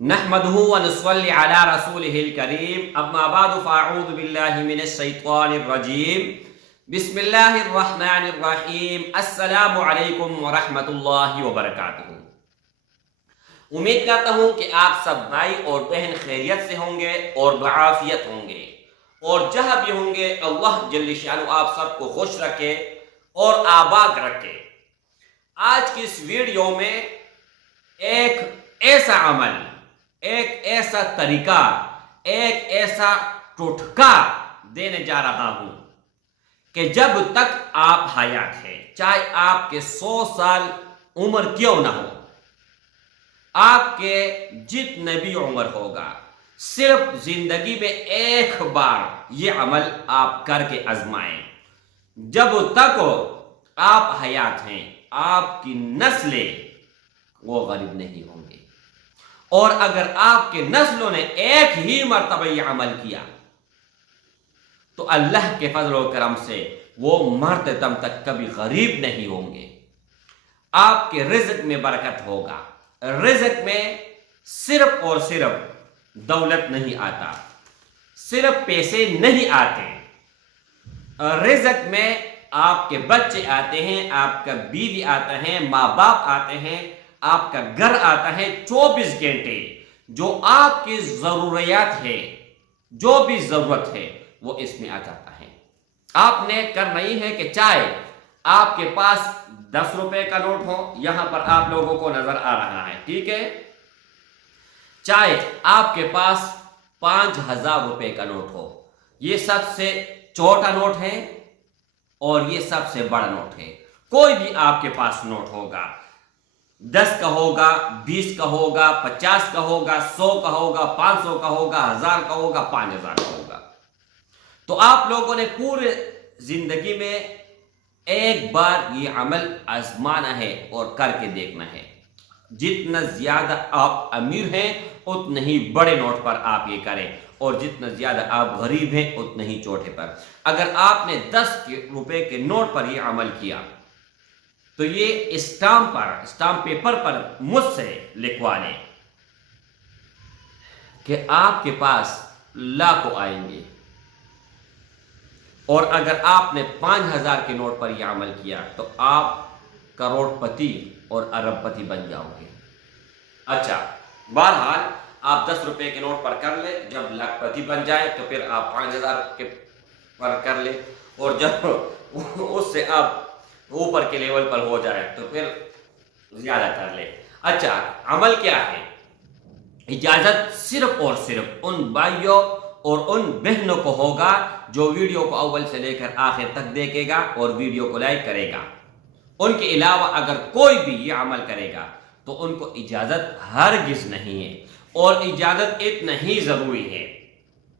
नहमदुहु व नुसल्ली अला रसूलिहिल करीम अम्मा बादु फ़अऊज़ु बिल्लाहि मिनश शैतानिर रजीम बिस्मिल्लाहिर रहमानिर रहीम अस्सलामु अलैकुम व रहमतुल्लाहि व बरकातुहू। उम्मीद करता हूँ कि आप सब भाई और बहन खैरियत से होंगे और बआफियत होंगे, और जहाँ भी होंगे अल्लाह जल्ल शानु आप सबको खुश रखे और आबाद रखे। आज की इस वीडियो में एक ऐसा अमल, एक ऐसा तरीका, एक ऐसा टोटका देने जा रहा हूं कि जब तक आप हयात हैं, चाहे आपके 100 साल उम्र क्यों ना हो, आपके जितने भी उम्र होगा, सिर्फ जिंदगी में एक बार ये अमल आप करके आजमाएं। जब तक आप हयात हैं, आपकी नस्लें वो गरीब नहीं होंगे, और अगर आपके नस्लों ने एक ही मर्तबा ये अमल किया तो अल्लाह के फजल और करम से वो मरते दम तक कभी गरीब नहीं होंगे। आपके रिज़्क में बरकत होगा। रिज़्क में सिर्फ और सिर्फ दौलत नहीं आता, सिर्फ पैसे नहीं आते। रिज़्क में आपके बच्चे आते हैं, आपका बीवी आता है, माँ बाप आते हैं, आपका घर आता है। 24 घंटे जो आपकी जरूरियात है, जो भी जरूरत है, वो इसमें आ जाता है। आपने करना ही है कि चाहे आपके पास 10 रुपए का नोट हो, यहां पर आप लोगों को नजर आ रहा है, ठीक है, चाहे आपके पास 5000 रुपए का नोट हो, ये सबसे छोटा नोट है और ये सबसे बड़ा नोट है। कोई भी आपके पास नोट होगा, 10 का होगा, 20 का होगा, 50 का होगा, 100 का होगा, 500 का होगा, 1000 का होगा, 5000 का होगा, तो आप लोगों ने पूरे जिंदगी में एक बार ये अमल आजमाना है और करके देखना है। जितना ज्यादा आप अमीर हैं उतने ही बड़े नोट पर आप ये करें, और जितना ज्यादा आप गरीब हैं उतने ही छोटे पर। अगर आपने 10 रुपए के नोट पर यह अमल किया तो ये स्टाम्प पेपर पर मुझसे लिखवा लें कि आपके पास लाखों आएंगे, और अगर आपने 5000 के नोट पर यह अमल किया तो आप करोड़पति और अरबपति बन जाओगे। अच्छा, बहरहाल आप 10 रुपए के नोट पर कर ले, जब लाखपति बन जाए तो फिर आप 5000 के पर कर ले, और जब उससे आप ऊपर के लेवल पर हो जाए तो फिर ज्यादा कर ले। अच्छा, अमल क्या है? इजाजत सिर्फ और सिर्फ उन भाइयों और उन बहनों को होगा जो वीडियो को अव्वल से लेकर आखिर तक देखेगा और वीडियो को लाइक करेगा। उनके अलावा अगर कोई भी ये अमल करेगा तो उनको इजाजत हरगिज नहीं है, और इजाजत इतना ही जरूरी है,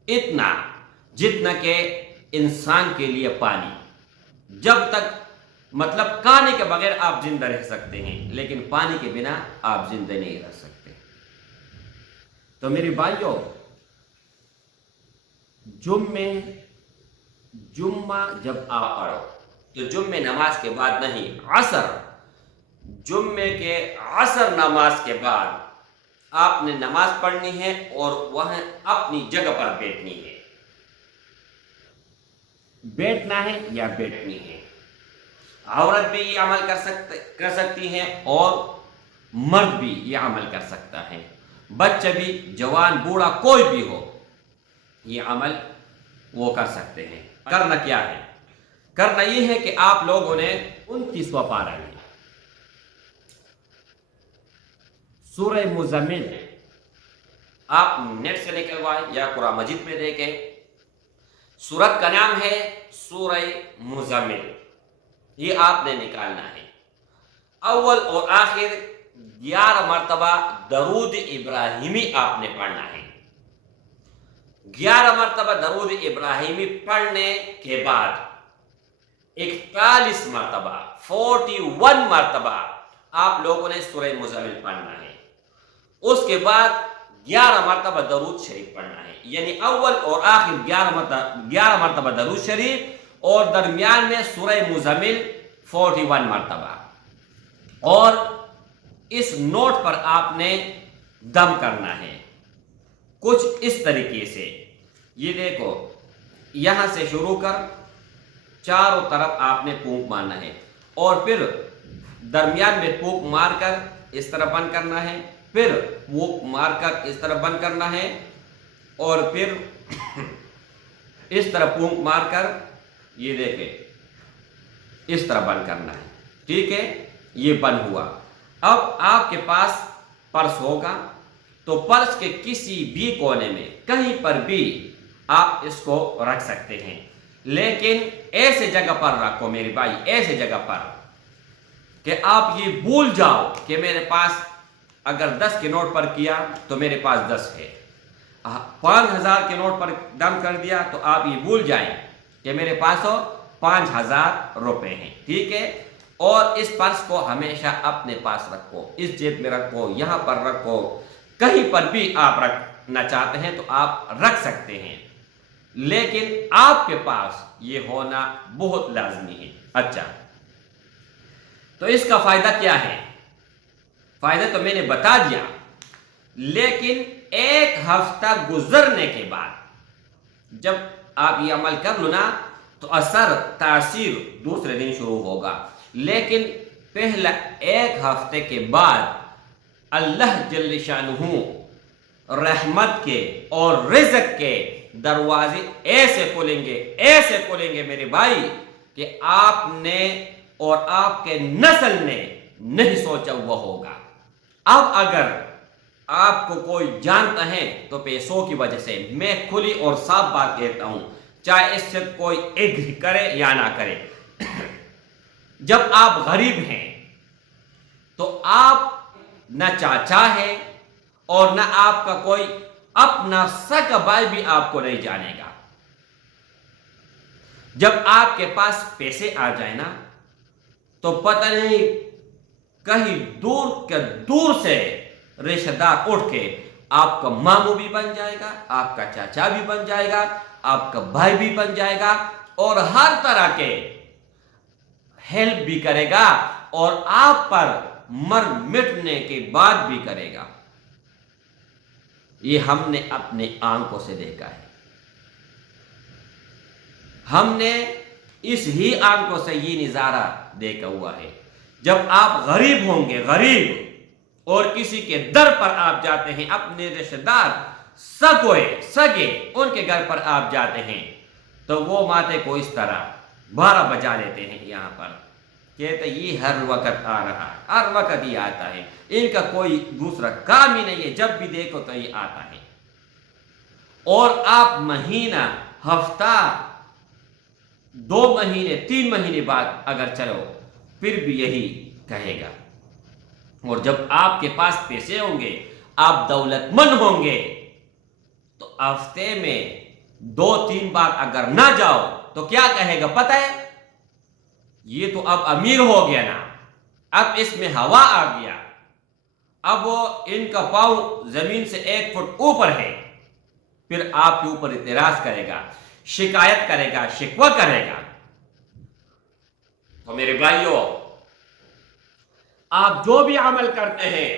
इतना जितना कि इंसान के लिए पानी। जब तक मतलब खाने के बगैर आप जिंदा रह सकते हैं, लेकिन पानी के बिना आप जिंदा नहीं रह सकते। तो मेरे भाइयों, जुम्मा जब आप पढ़ो तो जुम्मे नमाज के बाद नहीं, जुम्मे के असर नमाज के बाद आपने नमाज पढ़नी है और वह अपनी जगह पर बैठनी है। बैठना है या बैठनी है। औरत भी ये अमल कर सकती है और मर्द भी ये अमल कर सकता है। बच्चा भी, जवान, बूढ़ा, कोई भी हो, ये अमल वो कर सकते हैं। करना क्या है? करना ये है कि आप लोगों ने 29वां पारा में सूरह मुज़म्मिल आप नेट से निकलवाएं या कुरान मजीद में देखें। सूरत का नाम है सूरह मुज़म्मिल, ये आपने निकालना है। अव्वल और आखिर 11 मरतबा दरूद इब्राहिमी आपने पढ़ना है। 11 मरतबा दरूद इब्राहिमी पढ़ने के बाद 41 मरतबा 41 मरतबा आप लोगों ने सूरह मुज़म्मिल पढ़ना है। उसके बाद 11 मरतबा दरूद शरीफ पढ़ना है, यानी अव्वल और आखिर 11 मरतबा दरूद शरीफ, और दरमियान में सूरह मुज़म्मिल 41 मरतबा। और इस नोट पर आपने दम करना है कुछ इस तरीके से। ये देखो, यहाँ से शुरू कर चारों तरफ आपने फूंक मारना है और फिर दरमियान में फूंक मारकर इस तरफ बंद करना है, फिर फूंक मारकर इस तरफ बंद करना है और फिर इस तरफ फूंक मारकर ये देखें इस तरफ बंद करना है। ठीक है, ये बंद हुआ। अब आपके पास पर्स होगा तो पर्स के किसी भी कोने में कहीं पर भी आप इसको रख सकते हैं, लेकिन ऐसे जगह पर रखो मेरे भाई, ऐसे जगह पर कि आप ये भूल जाओ कि मेरे पास अगर 10 के नोट पर किया तो मेरे पास 10 है, 5000 के नोट पर दम कर दिया तो आप ये भूल जाएं कि मेरे पास 5000 रुपए हैं। ठीक है, और इस पर्स को हमेशा अपने पास रखो, इस जेब में रखो, यहां पर रखो, कहीं पर भी आप रखना चाहते हैं तो आप रख सकते हैं, लेकिन आपके पास ये होना बहुत लाजमी है। अच्छा, तो इसका फायदा क्या है? फायदा तो मैंने बता दिया, लेकिन एक हफ्ता गुजरने के बाद जब आप ये अमल कर लो ना तो असर तासीर दूसरे दिन शुरू होगा, लेकिन पहला एक हफ्ते के बाद अल्लाह जल्ल शानुहु रहमत के और रिज़्क़ के दरवाजे ऐसे खोलेंगे मेरे भाई कि आपने और आपके नस्ल ने नहीं सोचा हुआ होगा। अब अगर आपको कोई जानता है तो पैसों की वजह से, मैं खुली और साफ बात कहता हूं, चाहे इससे कोई एग्री करे या ना करे, जब आप गरीब हैं तो आप न चाचा है और न आपका कोई अपना सगा भाई भी आपको नहीं जानेगा। जब आपके पास पैसे आ जाए ना तो पता नहीं कहीं दूर से रिश्तेदार उठ के आपका मामू भी बन जाएगा, आपका चाचा भी बन जाएगा, आपका भाई भी बन जाएगा और हर तरह के हेल्प भी करेगा और आप पर मर मिटने के बाद भी करेगा। ये हमने अपने आंखों से देखा है, हमने इस ही आंखों से ये नजारा देखा हुआ है। जब आप गरीब होंगे, गरीब, और किसी के दर पर आप जाते हैं, अपने रिश्तेदार सगे उनके घर पर आप जाते हैं तो वो माथे को इस तरह 12 बजा लेते हैं, यहां पर कहते ये हर वक्त आ रहा है, हर वक्त ही आता है, इनका कोई दूसरा काम ही नहीं है, जब भी देखो तो ये आता है। और आप महीना, हफ्ता, 2 महीने, 3 महीने बाद अगर चलो फिर भी यही कहेगा। और जब आपके पास पैसे होंगे, आप दौलतमंद होंगे, तो हफ्ते में 2-3 बार अगर ना जाओ तो क्या कहेगा पता है? ये तो अब अमीर हो गया ना, अब इसमें हवा आ गया, अब वो इनका पांव जमीन से 1 फुट ऊपर है। फिर आपके ऊपर इतराज करेगा, शिकायत करेगा, शिकवा करेगा। तो मेरे भाइयों, आप जो भी अमल करते हैं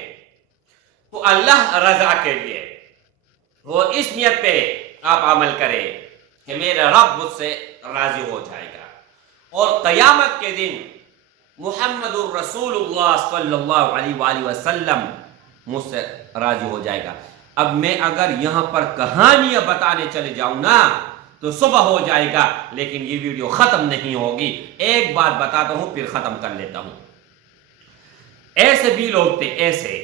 तो अल्लाह रजा के लिए, वो इस नियत पे आप अमल करें कि मेरा रब मुझसे राजी हो जाएगा और क़यामत के दिन मुहम्मदुर रसूलुल्लाह सल्लल्लाहु अलैहि वसल्लम मुझसे राजी हो जाएगा। अब मैं अगर यहां पर कहानियां बताने चले जाऊं ना तो सुबह हो जाएगा, लेकिन ये वीडियो खत्म नहीं होगी। एक बात बताता हूं फिर खत्म कर लेता हूं। ऐसे भी लोग थे, ऐसे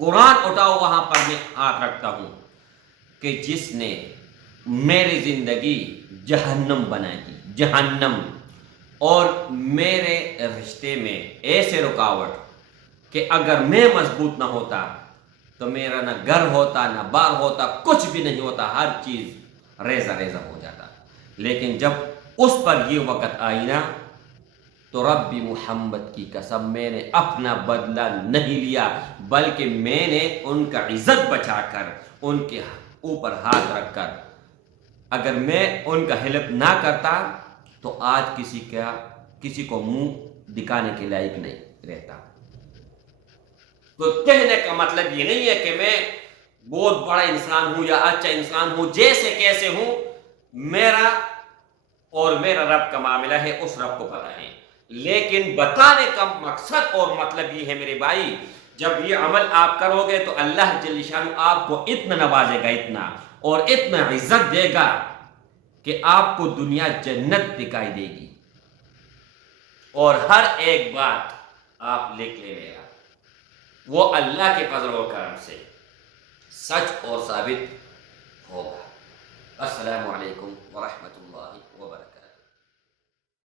कुरान उठाओ वहां पर मैं हाथ रखता हूं कि जिसने मेरी जिंदगी जहन्नम बनाई थी, जहन्नम, और मेरे रिश्ते में ऐसे रुकावट कि अगर मैं मजबूत ना होता तो मेरा ना घर होता, ना बार होता, कुछ भी नहीं होता, हर चीज रेजा रेजा हो जाता। लेकिन जब उस पर ये वक़्त आई ना तो रब्बी मुहम्मद की कसम, मैंने अपना बदला नहीं लिया, बल्कि मैंने उनका इज्जत बचाकर, उनके ऊपर हाथ रखकर, अगर मैं उनका हेल्प ना करता तो आज किसी को मुंह दिखाने के लायक नहीं रहता। تو کہنے کا مطلب یہ نہیں ہے کہ میں بہت بڑا انسان ہوں یا اچھا انسان ہوں، جیسے کیسے ہوں، میرا اور میرا رب کا معاملہ ہے، اس رب کو پتہ ہے۔ لیکن بتانے کا مقصد اور مطلب یہ ہے میرے بھائی، جب یہ عمل آپ کرو گے تو اللہ جل شانہ آپ کو اتنا نوازے گا، اتنا اور اتنا عزت دے گا کہ آپ کو دنیا جنت دکھائی دے گی، اور ہر ایک بات آپ لکھ لے گا، وہ اللہ کے فضل و کرم سے سچ اور ثابت ہوگا۔ السلام علیکم ورحمۃ اللہ وبرکاتہ۔